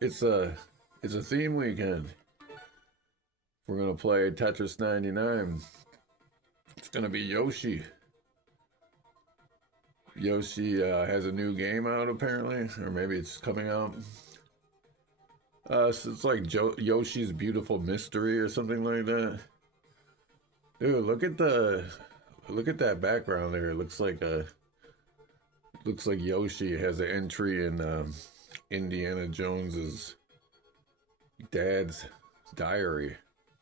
It's a theme weekend. We're gonna play Tetris 99. It's gonna be Yoshi. Yoshi has a new game out apparently, or maybe it's coming out. So it's like Yoshi's Beautiful Mystery or something like that. Dude, look at that background there. It looks like Yoshi has an entry in Indiana Jones's dad's diary.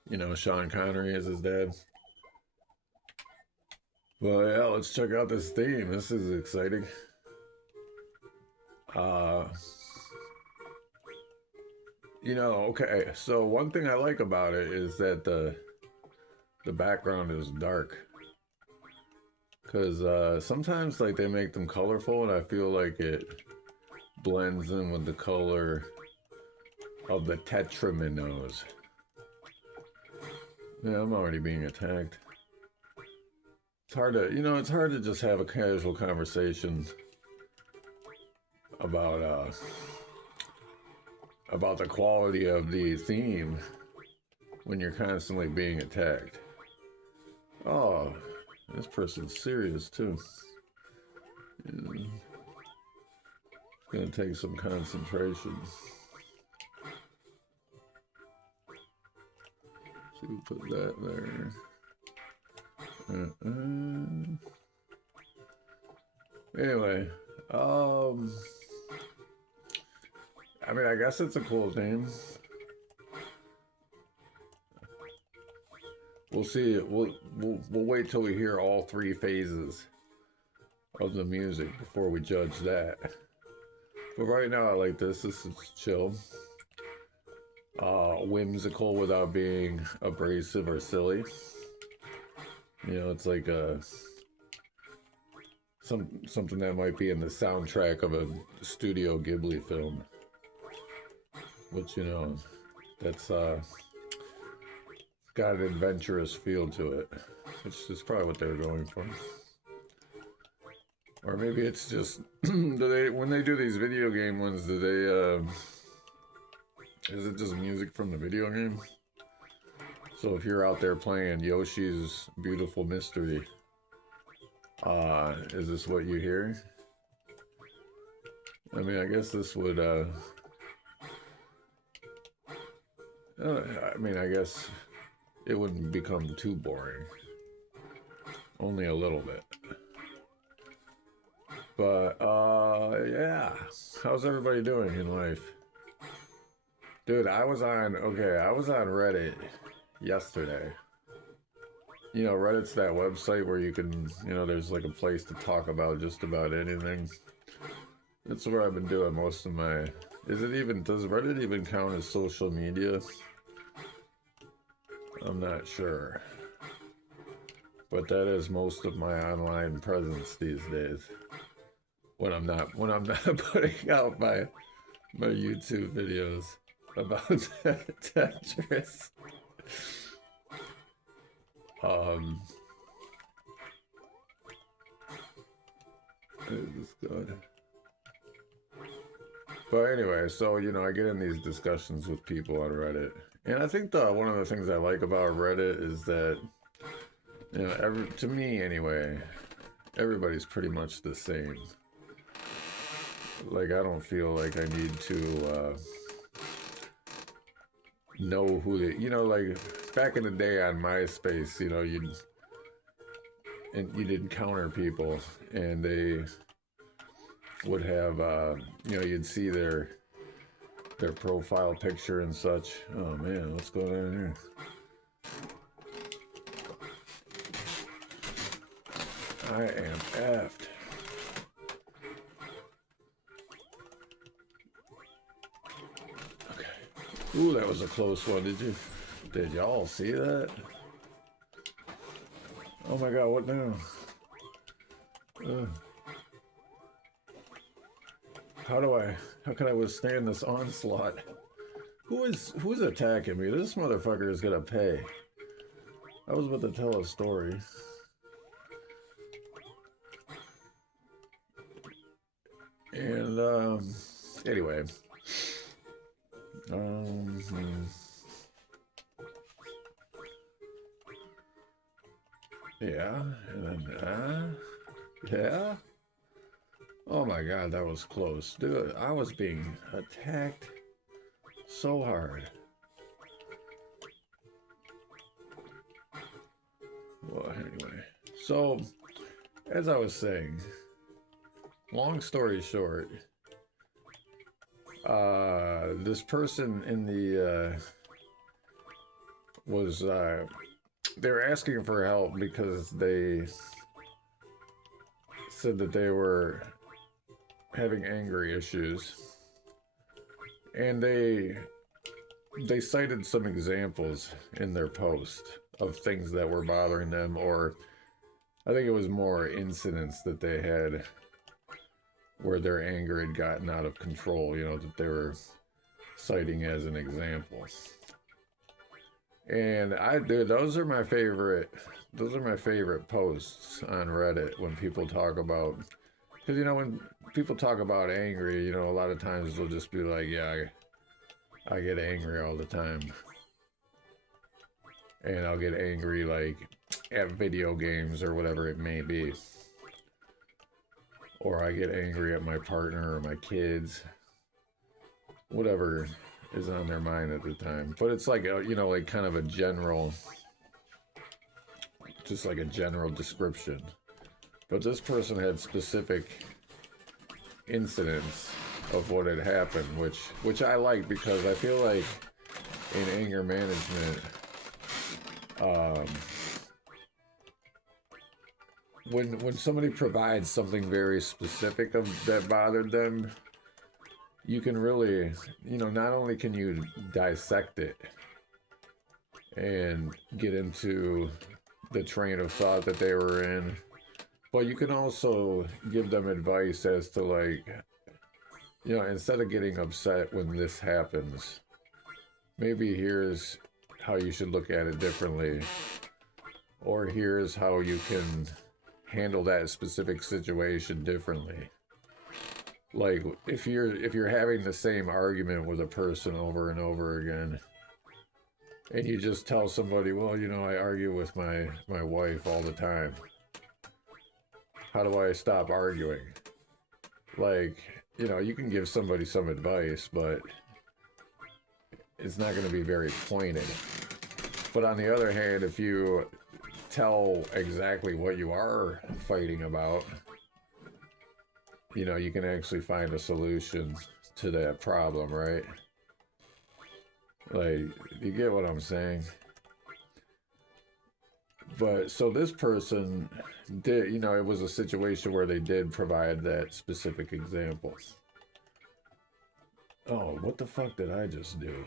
You know, Sean Connery is his dad. Well, yeah, let's check out this theme. This is exciting. Uh, okay. So one thing I like about it is that the background is dark. Cause sometimes like they make them colorful, and I feel like it blends in with the color of the tetraminos. Yeah, I'm already being attacked. It's hard to, it's hard to just have a casual conversation about about the quality of the theme when you're constantly being attacked. Oh, this person's serious too. Yeah, it's gonna take some concentration. See, we'll put that there. Anyway, I mean, I guess it's a cool theme. We'll see. We'll wait till we hear all three phases of the music before we judge that. But right now, I like this. This is chill, whimsical without being abrasive or silly. You know, it's like something that might be in the soundtrack of a Studio Ghibli film, which that's got an adventurous feel to it, which is probably what they were going for. Or maybe it's just when they do these video game ones, do they is it just music from the video game? So if you're out there playing Yoshi's Beautiful Mystery, is this what you hear? I mean, I guess this would I mean, I guess it wouldn't become too boring. Only a little bit. But, yeah. How's everybody doing in life? Dude, I was on Reddit yesterday. You know, Reddit's that website where you can, there's like a place to talk about just about anything. That's where I've been doing most of my... does Reddit even count as social media? I'm not sure. But that is most of my online presence these days. When I'm not putting out my YouTube videos about Tetris. Is this good? But anyway, so I get in these discussions with people on Reddit, and I think one of the things I like about Reddit is that to me anyway, everybody's pretty much the same. Like, I don't feel like I need to know who they, like back in the day on MySpace, you'd encounter people and they would have, you'd see their profile picture and such. Oh man, what's going on here? I am effed. Ooh, that was a close one. Did y'all see that? Oh my god, what now? How can I withstand this onslaught? Who's attacking me? This motherfucker is gonna pay. I was about to tell a story. And, anyway. Hmm. Yeah, and then, yeah. Oh my God, that was close. Dude, I was being attacked so hard. Well, anyway. So, as I was saying, long story short, this person in the, was, they were asking for help because they said that they were having angry issues. And they cited some examples in their post of things that were bothering them, or I think it was more incidents that they had where their anger had gotten out of control, you know, that they were citing as an example. And dude, those are my favorite posts on Reddit when people talk about, because you know, when people talk about angry, you know, a lot of times they'll just be like, yeah, I get angry all the time. And I'll get angry like at video games or whatever it may be. Or I get angry at my partner or my kids. Whatever is on their mind at the time. But it's like, you know, like kind of a general, just like a general description. But this person had specific incidents of what had happened, which I like, because I feel like in anger management, when somebody provides something very specific that bothered them, you can really, you know, not only can you dissect it and get into the train of thought that they were in, but you can also give them advice as to, like, you know, instead of getting upset when this happens, maybe here's how you should look at it differently, or here's how you can handle that specific situation differently. Like, if you're having the same argument with a person over and over again, and you just tell somebody, well, you know, I argue with my wife all the time. How do I stop arguing? Like, you know, you can give somebody some advice, but it's not going to be very pointed. But on the other hand, if you tell exactly what you are fighting about, you know, you can actually find a solution to that problem, right? Like, you get what I'm saying? But so this person did, you know, it was a situation where they did provide that specific example. Oh, what the fuck did I just do?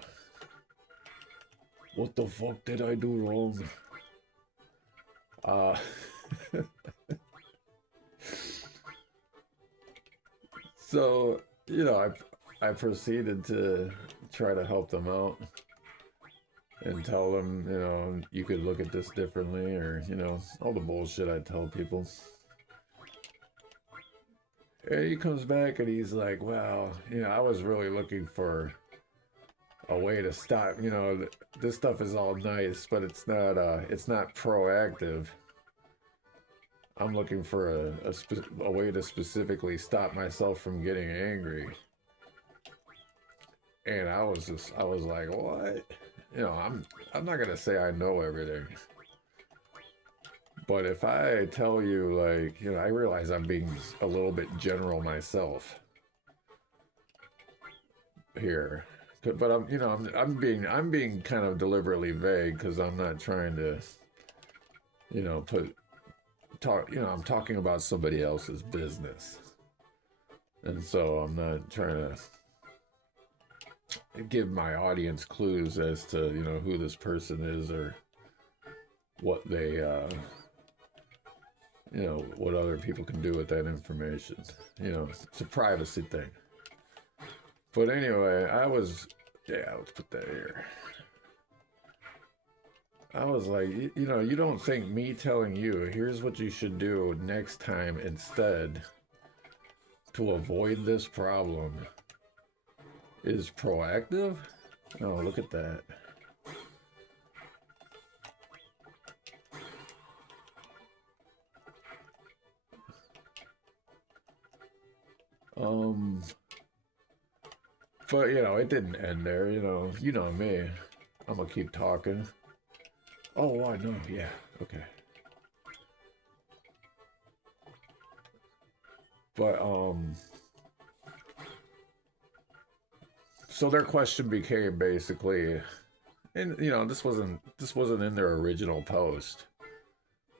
What the fuck did I do wrong? So, you know, I proceeded to try to help them out and tell them, you know, you could look at this differently, or, you know, all the bullshit I tell people. And he comes back and he's like, well, you know, I was really looking for a way to stop, you know, this stuff is all nice, but it's not proactive. I'm looking for a way to specifically stop myself from getting angry. And I was like, what? You know, I'm not gonna say I know everything. But if I tell you, like, you know, I realize I'm being a little bit general myself here. But I'm, you know, I'm being kind of deliberately vague, because I'm not trying to, you know, you know, I'm talking about somebody else's business. And so I'm not trying to give my audience clues as to, you know, who this person is or what they, you know, what other people can do with that information. You know, it's a privacy thing. But anyway, yeah, let's put that here. I was like, you know, you don't think me telling you, here's what you should do next time instead to avoid this problem is proactive? Oh, look at that. But you know, it didn't end there. You know me. I'm gonna keep talking. Oh, I know. Yeah. Okay. But so their question became basically, and you know, this wasn't in their original post,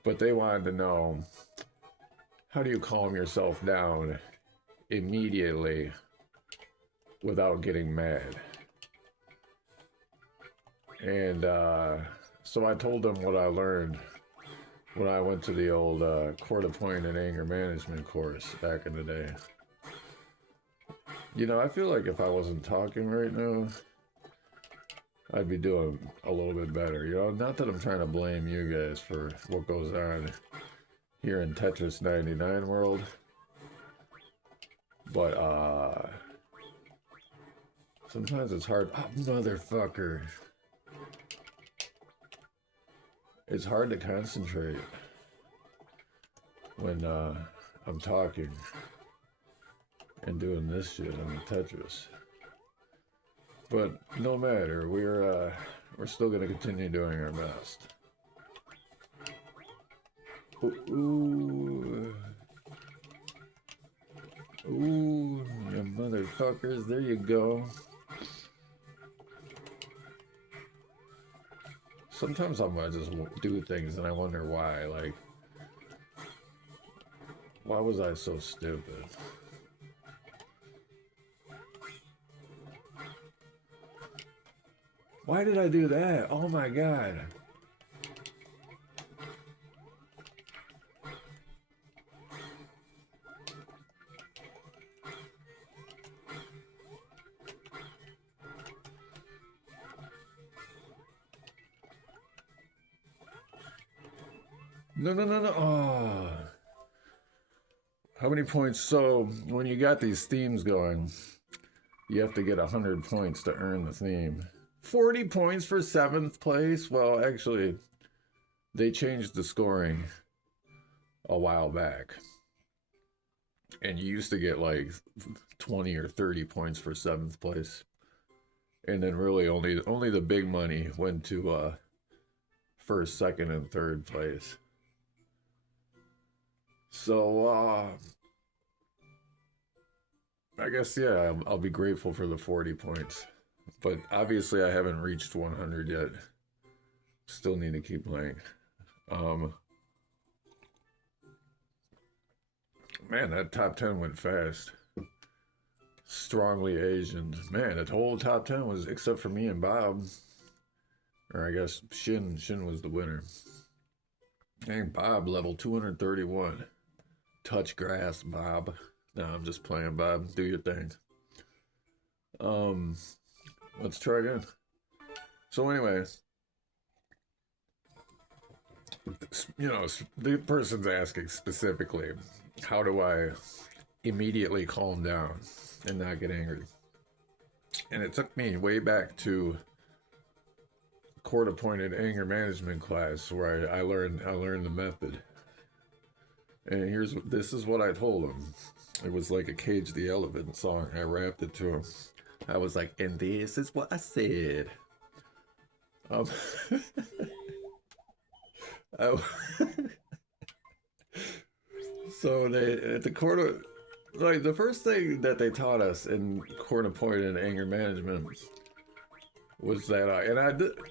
but they wanted to know, how do you calm yourself down immediately without getting mad? And so I told them what I learned when I went to the old court-appointed anger management course back in the day. You know, I feel like if I wasn't talking right now, I'd be doing a little bit better. You know, not that I'm trying to blame you guys for what goes on here in Tetris 99 world, but sometimes it's hard. Oh, motherfucker. It's hard to concentrate when I'm talking and doing this shit on the Tetris. But no matter, we're still gonna continue doing our best. Ooh, ooh, you motherfuckers! There you go. Sometimes I might just do things and I wonder why. Like, why was I so stupid? Why did I do that? Oh my god. No, no, no, no. Oh. How many points? So, when you got these themes going, you have to get 100 points to earn the theme. 40 points for 7th place? Well, actually, they changed the scoring a while back. And you used to get like 20 or 30 points for 7th place. And then really only the big money went to 1st, 2nd, and 3rd place. So, I guess, yeah, I'll be grateful for the 40 points. But obviously I haven't reached 100 yet. Still need to keep playing. Man, that top 10 went fast. Strongly Asian. Man, the whole top 10 was, except for me and Bob. Or I guess Shin was the winner. Dang, Bob, level 231. Touch grass, Bob. No, I'm just playing, Bob. Do your thing. Let's try again. So anyway, you know, the person's asking specifically, how do I immediately calm down and not get angry? And it took me way back to court-appointed anger management class where I learned the method. And this is what I told him. It was like a Cage the Elephant song. I rapped it to him. I was like, and this is what I said. So they at the court of, like, the first thing that they taught us in court-appointed anger management was that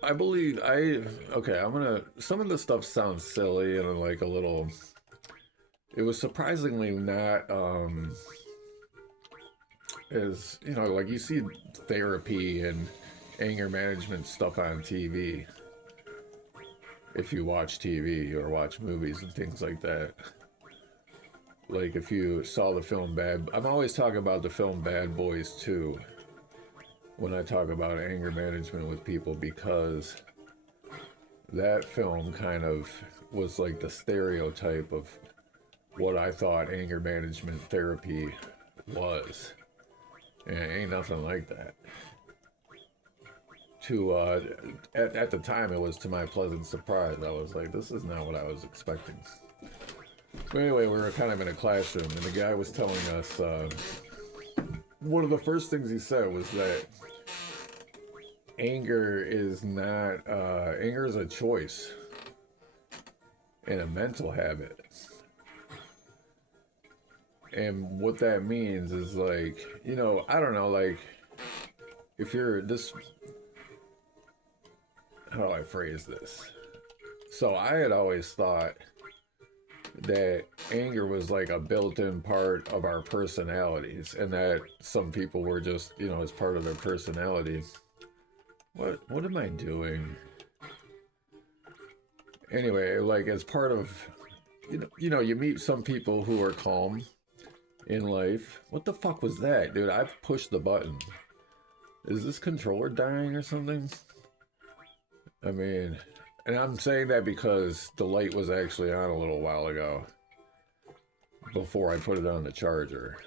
I believe okay, some of the stuff sounds silly and like a little. It was surprisingly not as, you know, like you see therapy and anger management stuff on TV. If you watch TV or watch movies and things like that. Like if you saw the film I'm always talking about the film Bad Boys 2 when I talk about anger management with people, because that film kind of was like the stereotype of what I thought anger management therapy was. And it ain't nothing like that. to, at the time, it was to my pleasant surprise. I was like, this is not what I was expecting. But anyway, we were kind of in a classroom, and the guy was telling us, one of the first things he said was that anger is not, anger is a choice and a mental habit. And what that means is like, you know, I don't know, like, if you're this, how do I phrase this? So I had always thought that anger was like a built-in part of our personalities, and that some people were just, you know, as part of their personality. What am I doing? Anyway, like as part of, you meet some people who are calm in life. What the fuck was that, dude? I've pushed the button. Is this controller dying or something? I mean, and I'm saying that because the light was actually on a little while ago before I put it on the charger.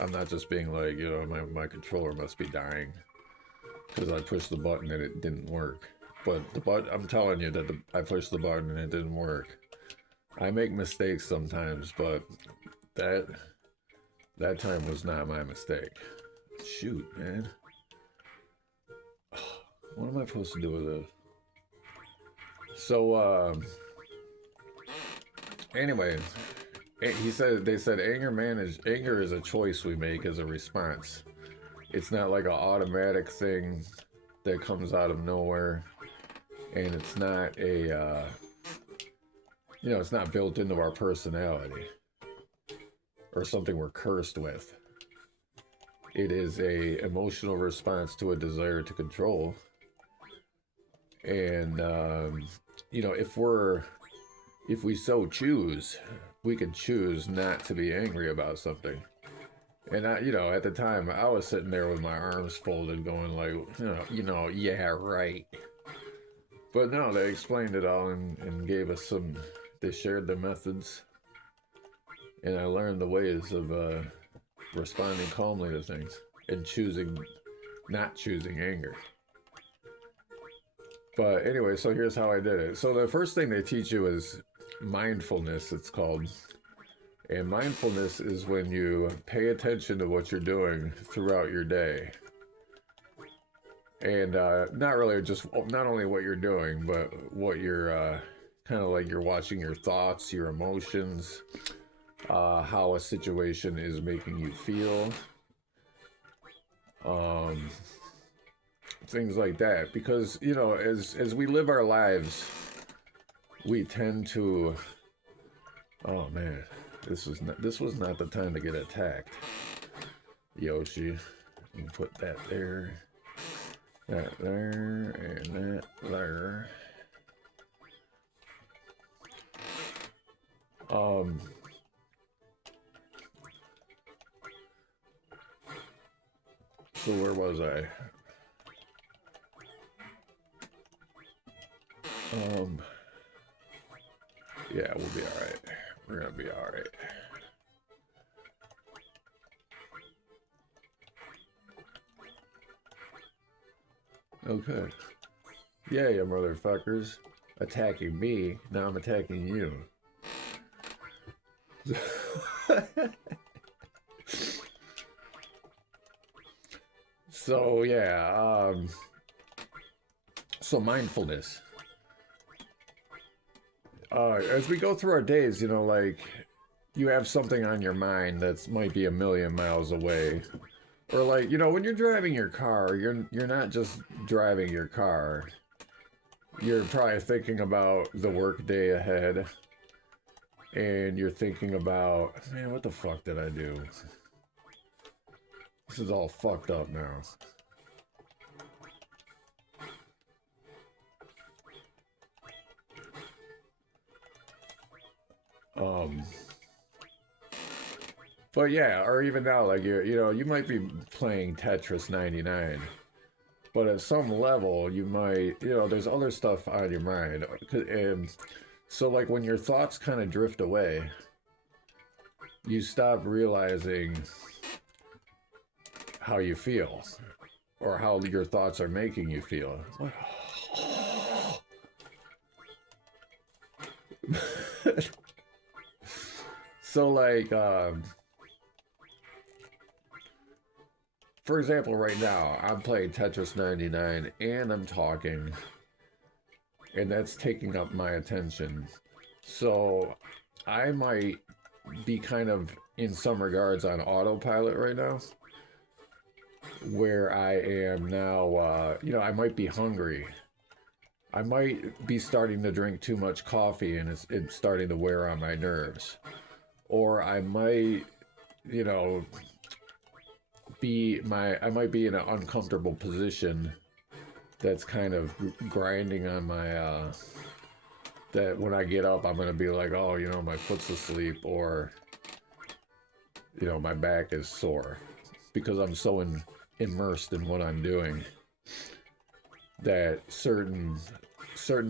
I'm not just being like, you know, my controller must be dying because I pushed the button and it didn't work. But I'm telling you that I pushed the button and it didn't work. I make mistakes sometimes, but that time was not my mistake. Shoot, man. What am I supposed to do with this? So, anyway, they said anger is a choice we make as a response. It's not like an automatic thing that comes out of nowhere, and it's not a, it's not built into our personality or something we're cursed with. It is a emotional response to a desire to control. And, if we so choose, we can choose not to be angry about something. And at the time, I was sitting there with my arms folded going like, yeah, right. But no, they explained it all and gave us they shared their methods. And I learned the ways of responding calmly to things and not choosing anger. But anyway, so here's how I did it. So the first thing they teach you is mindfulness, it's called. And mindfulness is when you pay attention to what you're doing throughout your day. And not only what you're doing, but what you're kind of like you're watching your thoughts, your emotions, how a situation is making you feel. Things like that, because as we live our lives, we tend to, oh man, this was not the time to get attacked. Yoshi, you put that there, and that there. So where was I? Yeah, we'll be all right. We're gonna be all right. Okay. Yeah, you motherfuckers. Attacking me. Now I'm attacking you. So, yeah. So mindfulness. As we go through our days, like you have something on your mind that might be a million miles away. Or like, when you're driving your car, you're not just driving your car. You're probably thinking about the work day ahead. And you're thinking about, man, what the fuck did I do? This is all fucked up now. But yeah, or even now, like you might be playing Tetris 99, but at some level you might, there's other stuff on your mind, and so like when your thoughts kind of drift away, you stop realizing how you feel, or how your thoughts are making you feel. So like, for example, right now, I'm playing Tetris 99 and I'm talking, and that's taking up my attention. So I might be kind of, in some regards, on autopilot right now, where I am now, I might be hungry. I might be starting to drink too much coffee and it's starting to wear on my nerves. Or I might, you know, I might be in an uncomfortable position that's kind of grinding on my, that when I get up, I'm going to be like, oh, my foot's asleep, or, my back is sore because I'm so immersed in what I'm doing that certain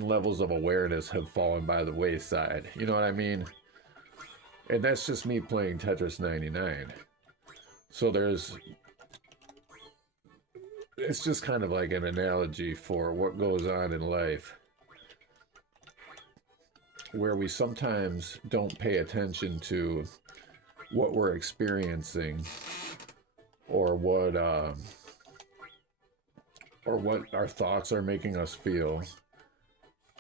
levels of awareness have fallen by the wayside. You know what I mean? And that's just me playing Tetris 99. So it's just kind of like an analogy for what goes on in life, where we sometimes don't pay attention to what we're experiencing, or what our thoughts are making us feel.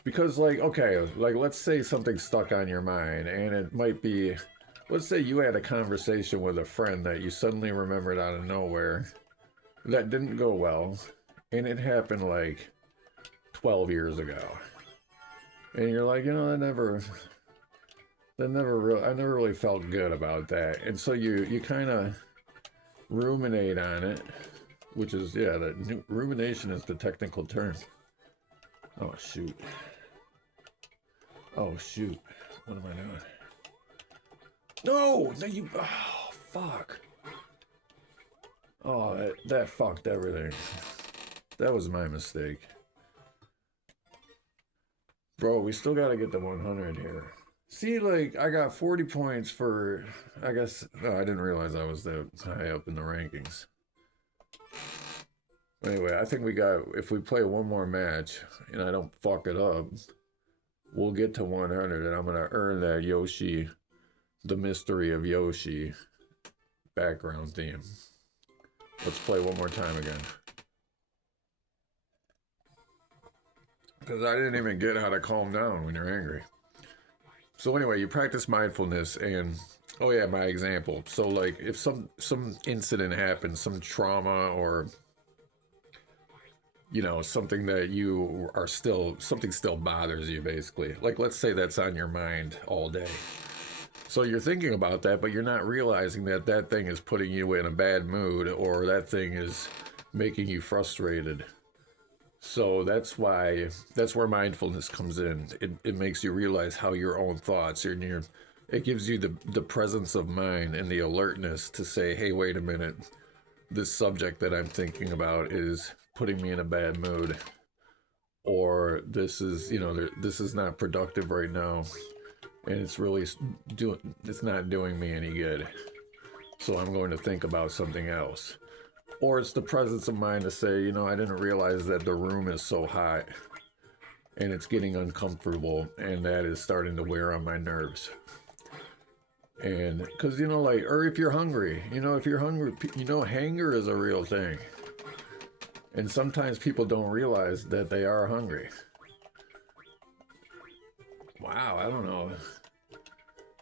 Because, like, okay, like, let's say something's stuck on your mind, and it might be, let's say you had a conversation with a friend that you suddenly remembered out of nowhere that didn't go well, and it happened like 12 years ago. And you're like, I never really felt good about that. And so you kind of ruminate on it, which is, rumination is the technical term. Oh, shoot. Oh, shoot. What am I doing? No, oh, fuck. Oh, that fucked everything. That was my mistake. Bro, we still gotta get the 100 here. See, like, I got 40 points for, I guess, no, I didn't realize I was that high up in the rankings. Anyway, I think if we play one more match and I don't fuck it up, we'll get to 100 and I'm gonna earn that Yoshi, the Mystery of Yoshi background theme. Let's play one more time again. Because I didn't even get how to calm down when you're angry. So anyway, you practice mindfulness, and oh yeah, my example. So like, if some incident happens, some trauma, or something that you are something still bothers you, basically. Like, let's say that's on your mind all day. So you're thinking about that, but you're not realizing that that thing is putting you in a bad mood, or that thing is making you frustrated. So that's where mindfulness comes in. It makes you realize how your own thoughts are near. It gives you the presence of mind and the alertness to say, hey, wait a minute. This subject that I'm thinking about is putting me in a bad mood. Or this is, this is not productive right now. And it's really it's not doing me any good. So I'm going to think about something else. Or it's the presence of mind to say, I didn't realize that the room is so hot and it's getting uncomfortable, and that is starting to wear on my nerves. And because, or if you're hungry, hunger is a real thing. And sometimes people don't realize that they are hungry. Wow, I don't know.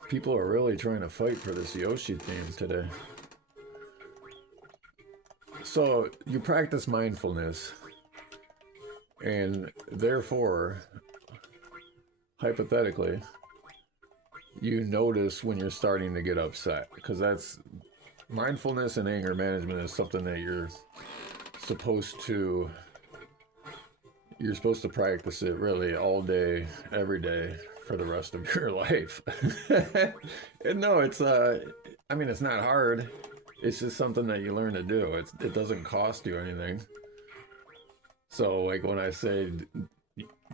People are really trying to fight for this Yoshi theme today. So you practice mindfulness, and therefore, hypothetically, you notice when you're starting to get upset, because that's mindfulness, and anger management is something that you're supposed to practice it really all day, every day for the rest of your life. And no, it's it's not hard. It's just something that you learn to do. It doesn't cost you anything. So like when I say,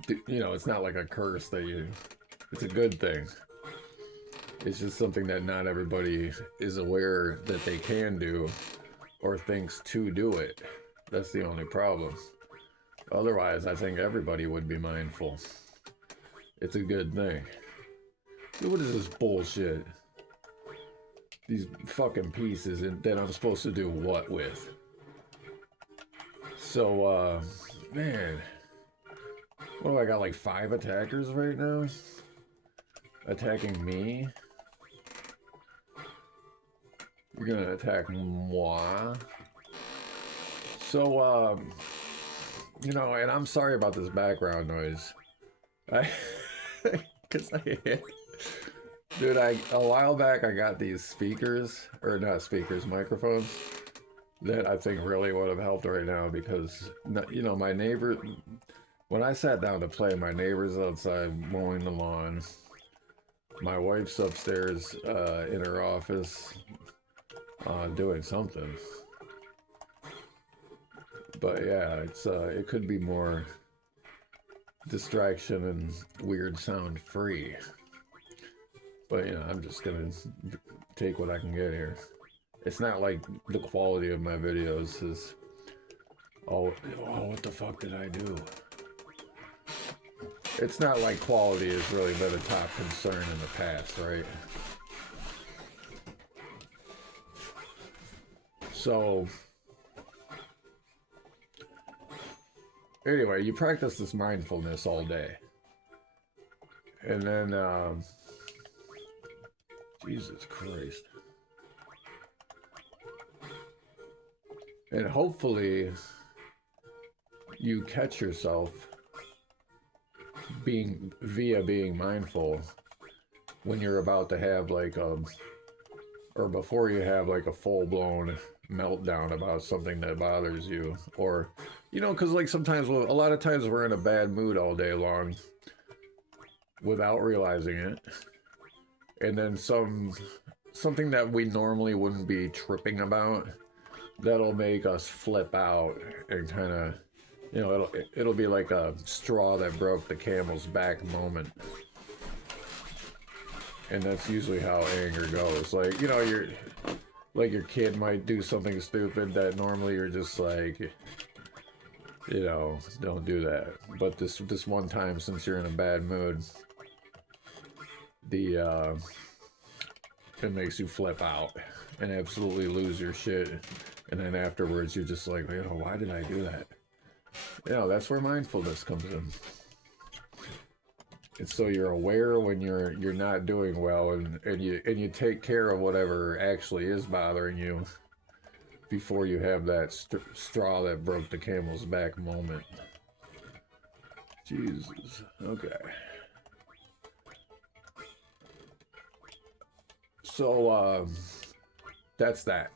it's not like a curse it's a good thing. It's just something that not everybody is aware that they can do or thinks to do it. That's the only problem. Otherwise, I think everybody would be mindful. It's a good thing. Dude, what is this bullshit? These fucking pieces that I'm supposed to do what with? So, man. What do I got, like 5 attackers right now? Attacking me? You're gonna attack moi? So, you know, and I'm sorry about this background noise. Cause dude, a while back I got these speakers, or not speakers, microphones, that I think really would have helped right now because, you know, my neighbor, when I sat down to play, my neighbor's outside mowing the lawn. My wife's upstairs in her office doing something. But yeah, it could be more distraction and weird sound free. But you know, I'm just gonna take what I can get here. It's not like the quality of my videos is. Oh, what the fuck did I do? It's not like quality has really been a top concern in the past, right? So, anyway, you practice this mindfulness all day. And then, Jesus Christ. And hopefully, you catch yourself being mindful when you're about to have like or before you have like a full-blown meltdown about something that bothers you, or you know, because like sometimes, a lot of times we're in a bad mood all day long without realizing it, and then something that we normally wouldn't be tripping about that'll make us flip out and kind of, you know, it'll be like a straw that broke the camel's back moment. And that's usually how anger goes. Like, you know, your kid might do something stupid that normally you're just like, you know, don't do that. But this one time, since you're in a bad mood, it makes you flip out and absolutely lose your shit. And then afterwards, you're just like, you know, why did I do that? You know, that's where mindfulness comes in. And so you're aware when you're not doing well, and you take care of whatever actually is bothering you before you have that straw that broke the camel's back moment. Jesus. Okay. So that's that.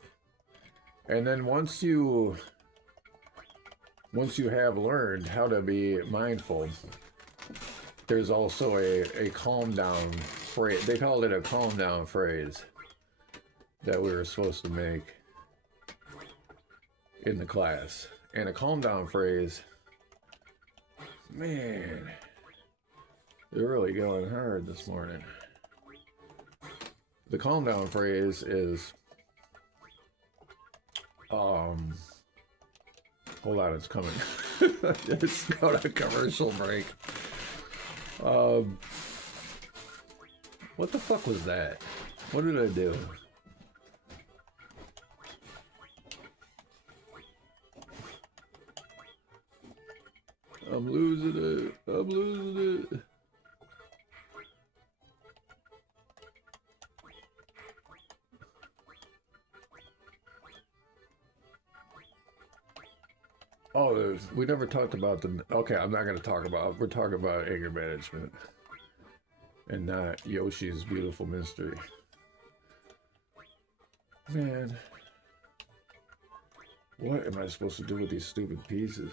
And then once you have learned how to be mindful, there's also a calm down phrase. They called it a calm down phrase that we were supposed to make in the class. And a calm down phrase, man, they're really going hard this morning. The calm down phrase is, hold on, it's coming. It's got a commercial break. What the fuck was that? What did I do? I'm losing it. I'm losing it. Oh, we never talked about the... Okay, I'm not going to talk about... We're talking about anger management. And not Yoshi's Beautiful Mystery. Man. What am I supposed to do with these stupid pieces?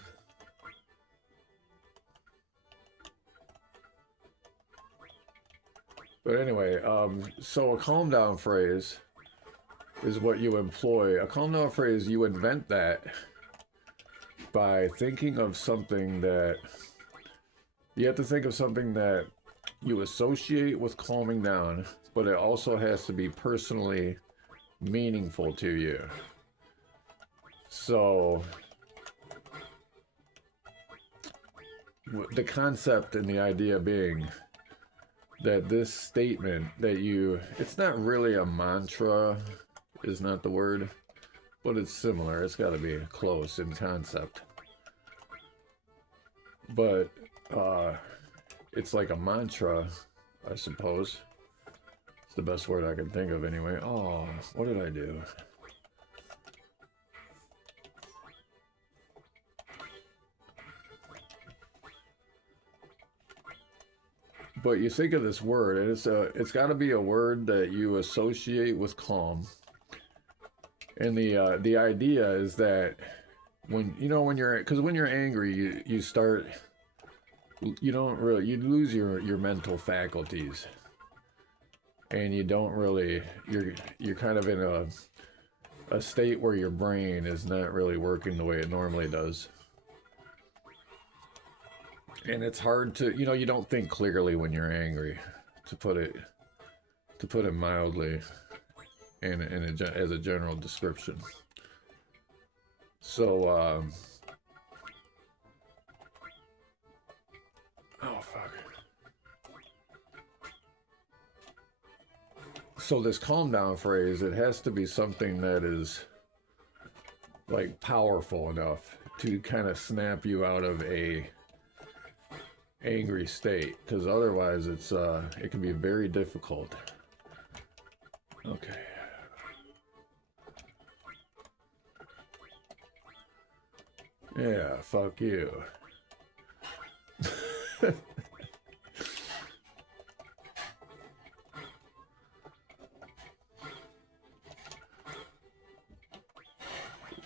But anyway, so a calm down phrase is what you employ. A calm down phrase, you invent that by thinking of something that you have to think of something that you associate with calming down, but it also has to be personally meaningful to you. So the concept and the idea being that this statement that it's not really a mantra, is not the word, but it's similar. It's got to be close in concept. But it's like a mantra, I suppose. It's the best word I can think of anyway. Oh, what did I do? But you think of this word, and it's got to be a word that you associate with calm. And the idea is that when you're angry, you start, you don't really, you lose your mental faculties, and you don't really, you're kind of in a state where your brain is not really working the way it normally does. And it's hard to, you don't think clearly when you're angry, to put it mildly, and as a general description. So, oh fuck. So this calm down phrase, it has to be something that is like powerful enough to kind of snap you out of a angry state, because otherwise it can be very difficult. Okay. Yeah, fuck you.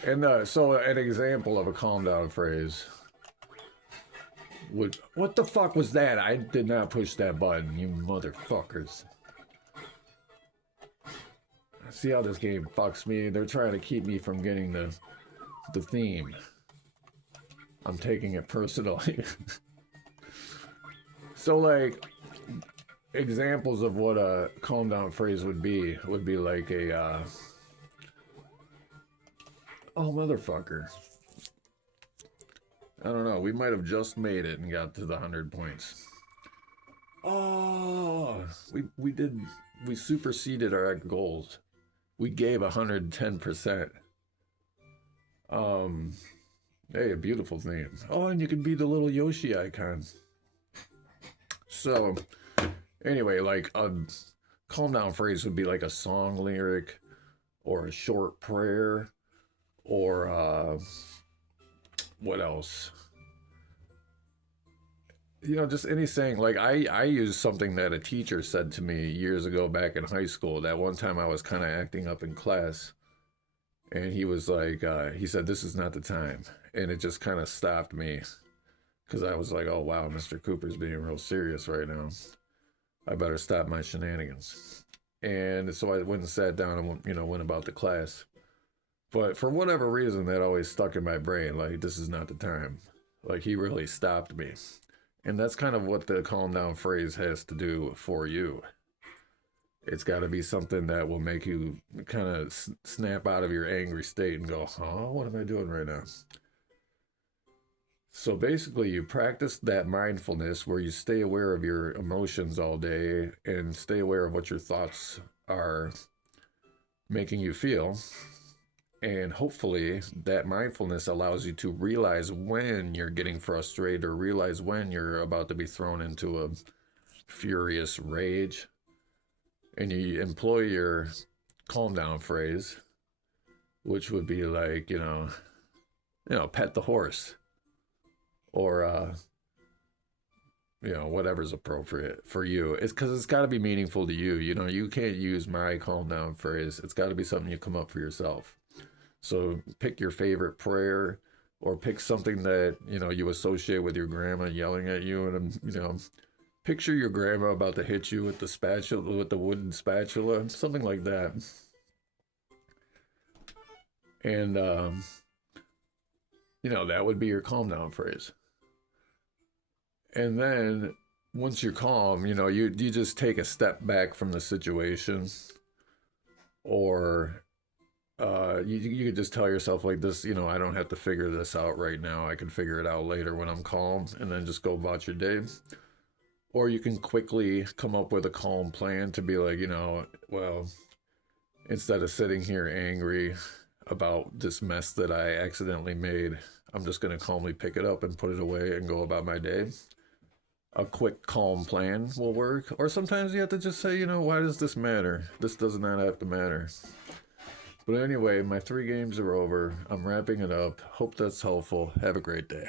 And so an example of a calm down phrase would, what the fuck was that? I did not push that button, you motherfuckers. See how this game fucks me? They're trying to keep me from getting the theme. I'm taking it personally. So like, examples of what a calm down phrase would be like a oh motherfucker. I don't know, we might have just made it and got to the 100 points. Oh, we superseded our goals. We gave 110%. Hey, a beautiful theme. Oh, and you can be the little Yoshi icon. So, anyway, like a calm down phrase would be like a song lyric, or a short prayer, or what else? Just any saying. Like I use something that a teacher said to me years ago back in high school. That one time I was kind of acting up in class, and he was like, he said, "This is not the time," and it just kind of stopped me, because I was like, "Oh wow, Mr. Cooper's being real serious right now. I better stop my shenanigans." And so I went and sat down and went about the class. But for whatever reason, that always stuck in my brain. Like, this is not the time. Like, he really stopped me. And that's kind of what the calm down phrase has to do for you. It's got to be something that will make you kind of snap out of your angry state and go, oh, what am I doing right now? So basically, you practice that mindfulness where you stay aware of your emotions all day and stay aware of what your thoughts are making you feel. And hopefully that mindfulness allows you to realize when you're getting frustrated, or realize when you're about to be thrown into a furious rage. And you employ your calm down phrase, which would be like, pet the horse, or, whatever's appropriate for you. It's because it's got to be meaningful to you. You can't use my calm down phrase. It's got to be something you come up for yourself. So pick your favorite prayer, or pick something that, you associate with your grandma yelling at you, and, picture your grandma about to hit you with the wooden spatula, something like that. And, that would be your calm down phrase. And then once you're calm, you just take a step back from the situation, or You could just tell yourself like this, you know, I don't have to figure this out right now. I can figure it out later when I'm calm, and then just go about your day. Or you can quickly come up with a calm plan to be like, you know, well, instead of sitting here angry about this mess that I accidentally made, I'm just going to calmly pick it up and put it away and go about my day. A quick, calm plan will work. Or sometimes you have to just say, you know, why does this matter? This does not have to matter. But anyway, my 3 games are over. I'm wrapping it up. Hope that's helpful. Have a great day.